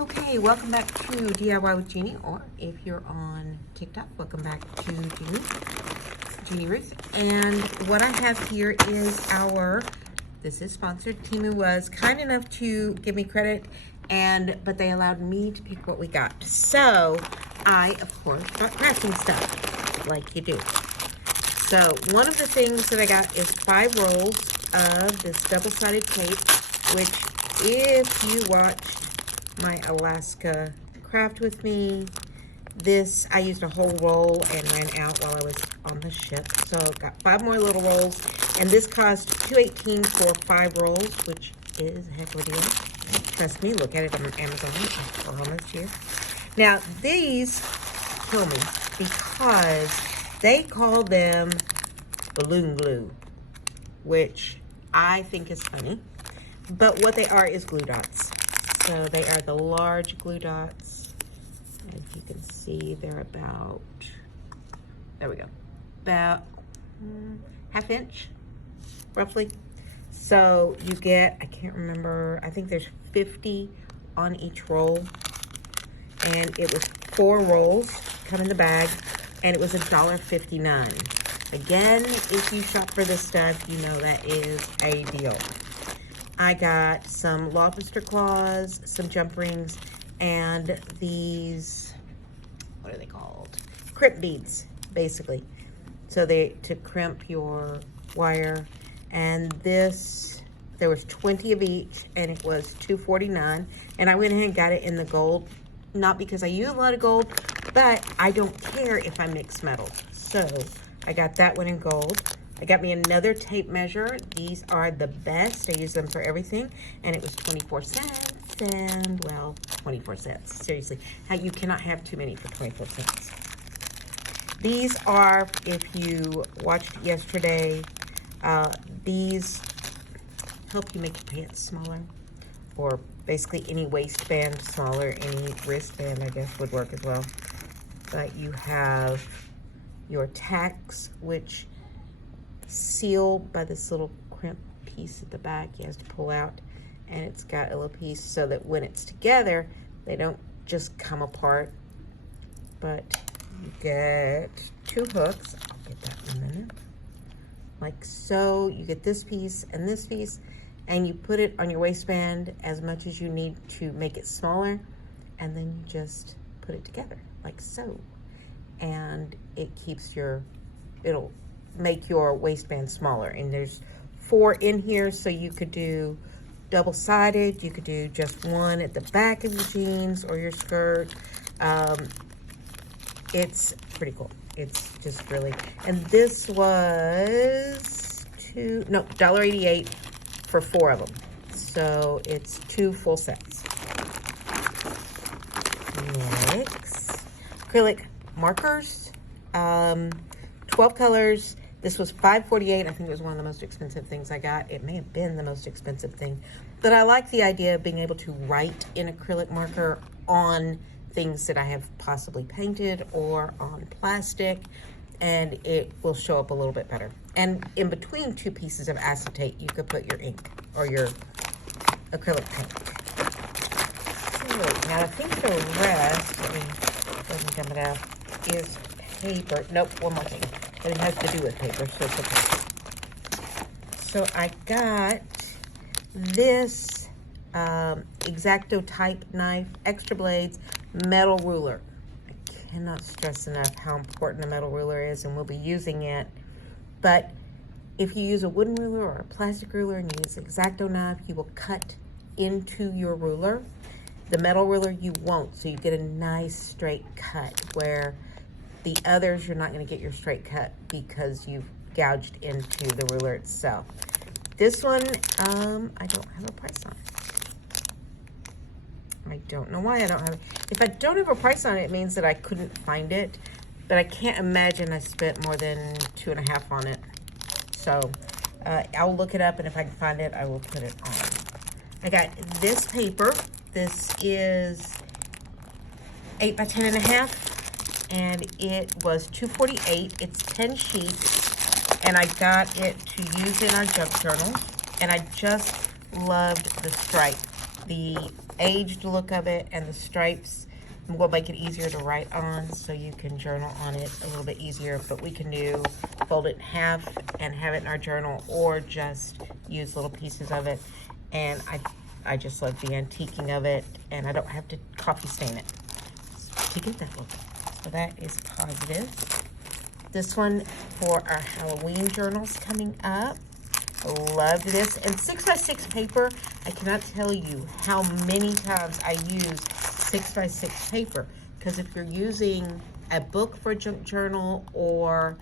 Okay, welcome back to DIY with Jeannie, or if you're on TikTok, welcome back to Jeannie Ruth. And what I have here is this is sponsored. Temu was kind enough to give me credit, but they allowed me to pick what we got. So I, of course, got crafting stuff, like you do. So one of the things that I got is 5 rolls of this double-sided tape, which if you watched my Alaska craft with me, I used a whole roll and ran out while I was on the ship. So got 5 more little rolls, and this cost $2.18 for 5 rolls, which is a heck of a deal. Trust me, look at it on Amazon for almost here. Now these kill me because they call them balloon glue, which I think is funny, but what they are is glue dots. So they are the large glue dots. As you can see, they're about, there we go, about ½ inch, roughly. So you get, I can't remember, I think there's 50 on each roll. And it was 4 rolls, come in the bag, and it was $1.59. Again, if you shop for this stuff, you know that is a deal. I got some lobster claws, some jump rings, and these, what are they called? Crimp beads, basically. So to crimp your wire. And this, there was 20 of each, and it was $2.49. And I went ahead and got it in the gold, not because I use a lot of gold, but I don't care if I mix metals. So I got that one in gold. I got me another tape measure. These are the best. I use them for everything. And it was 24 cents. And, well, 24 cents. Seriously. You cannot have too many for 24 cents. These are, if you watched yesterday, these help you make your pants smaller. Or basically any waistband smaller. Any wristband, I guess, would work as well. But you have your tacks, which sealed by this little crimp piece at the back you have to pull out, and it's got a little piece so that when it's together they don't just come apart, but you get 2 hooks. I'll get that in a minute. Like so, you get this piece, and you put it on your waistband as much as you need to make it smaller, and then you just put it together like so, and it keeps it'll make your waistband smaller. And there's 4 in here, so you could do double-sided, you could do just one at the back of your jeans or your skirt. It's pretty cool. It's just really, and this was $1.88 for 4 of them, so it's 2 full sets. Next, acrylic markers, 12 colors. This was $5.48. I think it was one of the most expensive things I got. It may have been the most expensive thing. But I like the idea of being able to write in acrylic marker on things that I have possibly painted or on plastic, and it will show up a little bit better. And in between 2 pieces of acetate, you could put your ink or your acrylic paint. So, now I think the rest, doesn't come it out, is paper. Nope, one more thing. But it has to do with paper, so it's okay. So I got this X-Acto type knife, extra blades, metal ruler. I cannot stress enough how important a metal ruler is, and we'll be using it. But if you use a wooden ruler or a plastic ruler and you use an X-Acto knife, you will cut into your ruler. The metal ruler you won't, so you get a nice straight cut, where the others, you're not going to get your straight cut because you've gouged into the ruler itself. This one, I don't have a price on it. I don't know why I don't have it. If I don't have a price on it, it means that I couldn't find it. But I can't imagine I spent more than $2.50 on it. So I'll look it up, and if I can find it, I will put it on. I got this paper. This is 8 by 10.5. And it was $2.48. It's 10 sheets, and I got it to use in our junk journal. And I just loved the stripe. The aged look of it, and the stripes will make it easier to write on, so you can journal on it a little bit easier. But we can do fold it in half and have it in our journal, or just use little pieces of it. And I just love the antiquing of it, and I don't have to coffee stain it to get that look. So that is positive. This one for our Halloween journals coming up. I love this. And 6x6 paper, I cannot tell you how many times I use 6x6 paper. Because if you're using a book for a junk journal or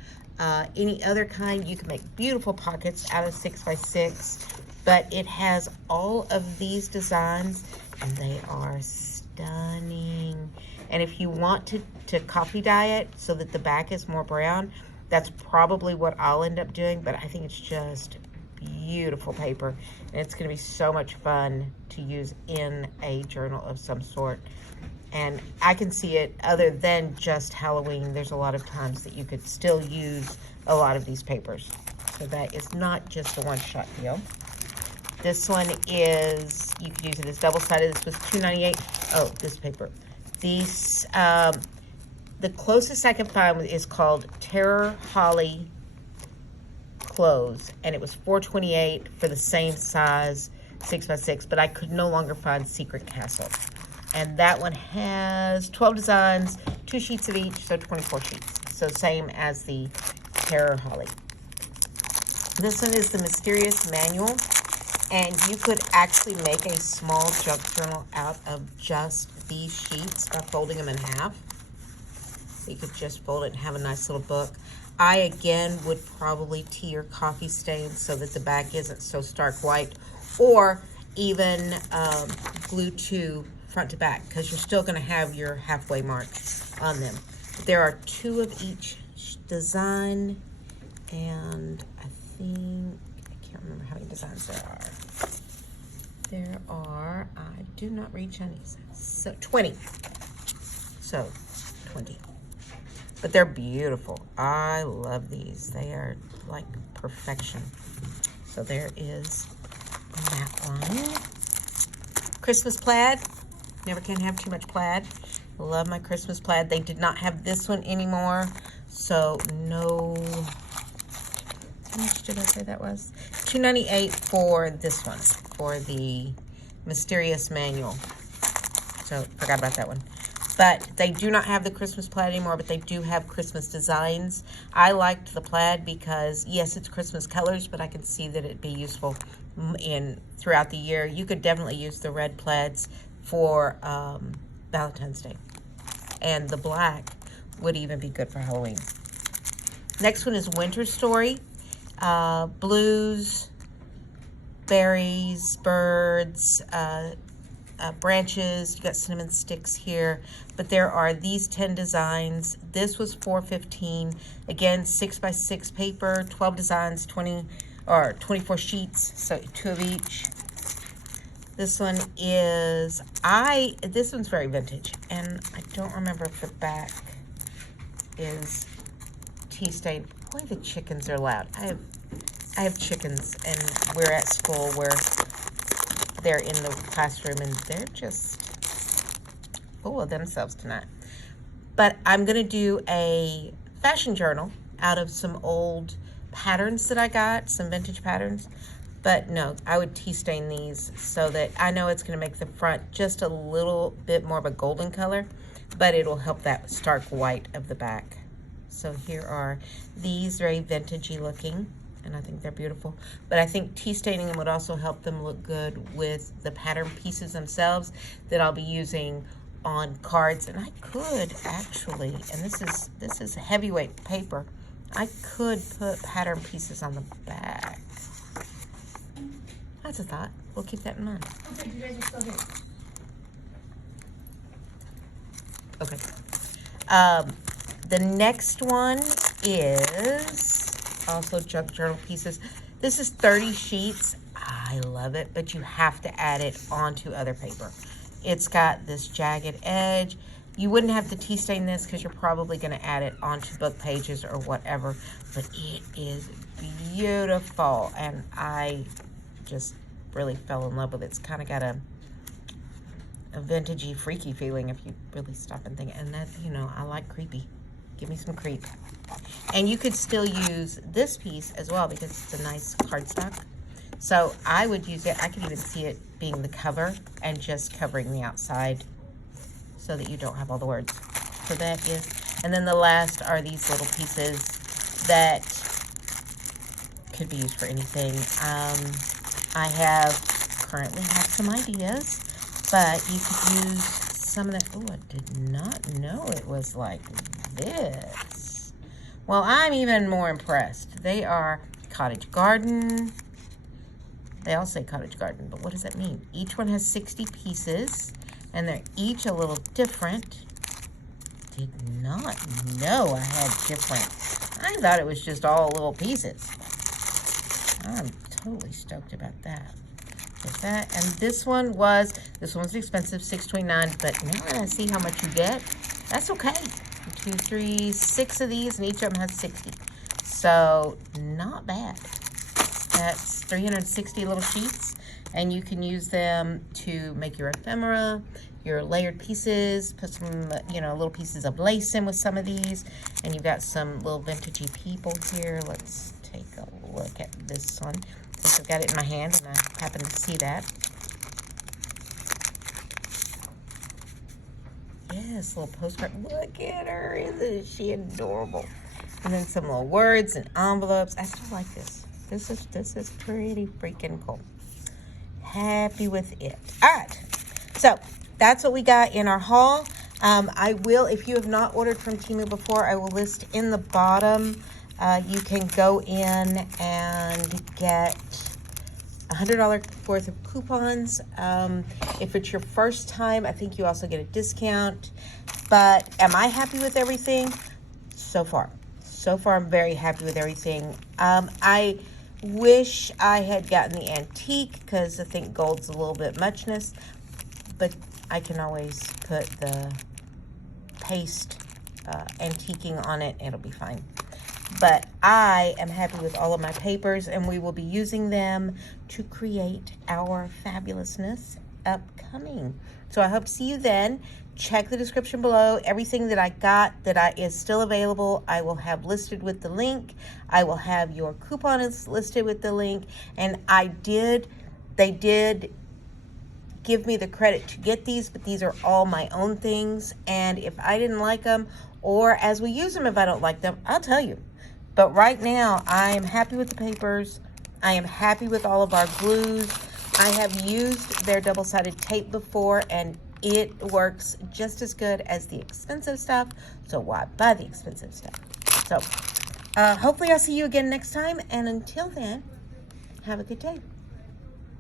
any other kind, you can make beautiful pockets out of 6x6. But it has all of these designs, and they are stunning. And if you want to coffee dye it so that the back is more brown, that's probably what I'll end up doing. But I think it's just beautiful paper, and it's going to be so much fun to use in a journal of some sort. And I can see it, other than just Halloween, there's a lot of times that you could still use a lot of these papers. So that is not just a one-shot deal. This one is, you could use it as double-sided. This was $2.98. Oh, this paper. These, the closest I can find is called Terror Holly Clothes, and it was $4.28 for the same size 6x6, but I could no longer find Secret Castle. And that one has 12 designs, 2 sheets of each, so 24 sheets. So same as the Terror Holly. This one is the Mysterious Manual, and you could actually make a small junk journal out of just these sheets by folding them in half. You could just fold it and have a nice little book. I, again, would probably tea or coffee stain so that the back isn't so stark white, or even glue to front to back, because you're still going to have your halfway mark on them. There are 2 of each design, and I can't remember how many designs there are. There are, I do not read Chinese, so 20. So, 20. But they're beautiful. I love these. They are like perfection. So there is that one. Christmas plaid. Never can have too much plaid. Love my Christmas plaid. They did not have this one anymore. So no. How much did I say that was? $2.98 for this one. For the Mysterious Manual. So forgot about that one. But they do not have the Christmas plaid anymore, but they do have Christmas designs. I liked the plaid because, yes, it's Christmas colors, but I can see that it'd be useful throughout the year. You could definitely use the red plaids for Valentine's Day. And the black would even be good for Halloween. Next one is Winter Story. Blues, berries, birds, branches. You got cinnamon sticks here, but there are these 10 designs. This was $4.15. Again, 6x6 paper, 12 designs, 24 sheets, so 2 of each. This one is this one's very vintage, and I don't remember if the back is tea stained. Boy, the chickens are loud. I have chickens, and we're at school where they're in the classroom, and they're just full of themselves tonight. But I'm going to do a fashion journal out of some old patterns that I got, some vintage patterns. But no, I would tea stain these so that I know it's going to make the front just a little bit more of a golden color, but it'll help that stark white of the back. So here are these, very vintagey looking, and I think they're beautiful. But I think tea staining them would also help them look good with the pattern pieces themselves that I'll be using on cards. And I could actually, and this is heavyweight paper, I could put pattern pieces on the back. That's a thought. We'll keep that in mind. Okay, you guys are still here. Okay. The next one is also junk journal pieces. This is 30 sheets. I love it, but you have to add it onto other paper. It's got this jagged edge. You wouldn't have to tea stain this because you're probably going to add it onto book pages or whatever, but it is beautiful, and I just really fell in love with it. It's kind of got a vintagey, freaky feeling if you really stop and think. And that, you know, I like creepy. Give me some creep. And you could still use this piece as well because it's a nice cardstock. So I would use it. I could even see it being the cover and just covering the outside so that you don't have all the words. So that is, and then the last are these little pieces that could be used for anything. I currently have some ideas, but you could use some of that. Oh, I did not know it was like this. Well, I'm even more impressed. They are cottage garden. They all say cottage garden, but what does that mean? Each one has 60 pieces, and they're each a little different. Did not know I had different. I thought it was just all little pieces. I'm totally stoked about that. Get that. And this one's expensive, $6.29, but now that I see how much you get, that's okay. 2, 3, 6 of these, and each of them has 60. So, not bad. That's 360 little sheets, and you can use them to make your ephemera, your layered pieces, put some, you know, little pieces of lace in with some of these, and you've got some little vintagey people here. Let's take a look at this one, since I've got it in my hand, and I happen to see that. Yes, little postcard. Look at her. Isn't she adorable? And then some little words and envelopes. I still like this. This is pretty freaking cool. Happy with it. All right. So that's what we got in our haul. I will, if you have not ordered from Temu before, I will list in the bottom. You can go in and get $100 worth of coupons. If it's your first time, I think you also get a discount. But am I happy with everything? So far, I'm very happy with everything. I wish I had gotten the antique because I think gold's a little bit muchness, but I can always put the paste antiquing on it. It'll be fine. But I am happy with all of my papers, and we will be using them to create our fabulousness upcoming. So I hope to see you then. Check the description below. Everything that I got that is still available, I will have listed with the link. I will have your coupon is listed with the link. And they did give me the credit to get these, but these are all my own things. And if I didn't like them, or as we use them, if I don't like them, I'll tell you. But right now, I am happy with the papers. I am happy with all of our glues. I have used their double-sided tape before, and it works just as good as the expensive stuff. So why buy the expensive stuff? So hopefully I'll see you again next time. And until then, have a good day.